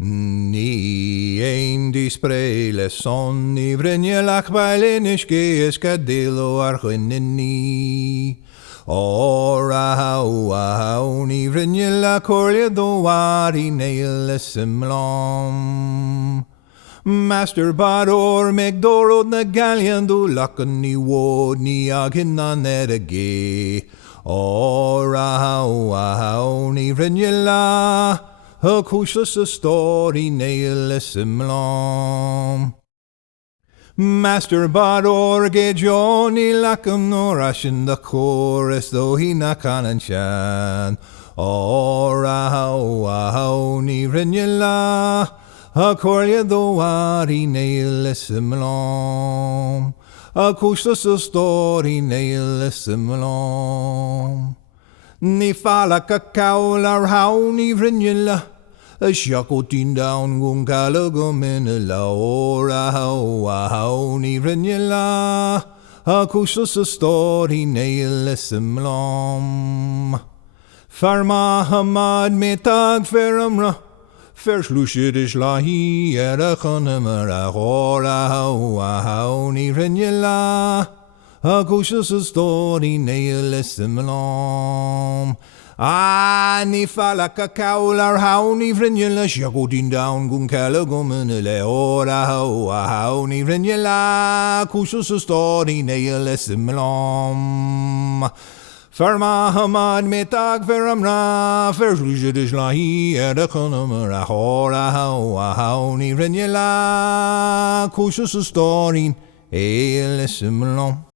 Ni ein disprele son ni vrenje lach bailenisch gees kadilo archenini. Ora hau ni vrenje la corlia doari neile simlom. Master Bador megdorod na gallian du lakken ni wod ni agin na nedege. Ora hau ni vrenje la a kushes a story nail simlom. Master Bador ge Johnny lakum no rashin the chorus though he na kanan shan. Ora hau ni renyela a corlia do ari nail simlom. A kushes a story nail simlom. Ni fala cacao la hau ni vrenjela. A shakotin down gun kalagum in la ora hau ni vrenjela. A kushus a story nail simlom. Farma hamad metag feramra. Verschlusje de slahi erachanamara ora hau ni vrenjela. A kushes a story nail simlom. Ni fala cacao la hau ni vrenjela shakotin down gun kalagum in le ora hau ni vrenjela kushes a story nail simlom. Farma hamad metag veramra verschlusje de slahi erachanamara ora hau ni vrenjela kushes a story nail simlom.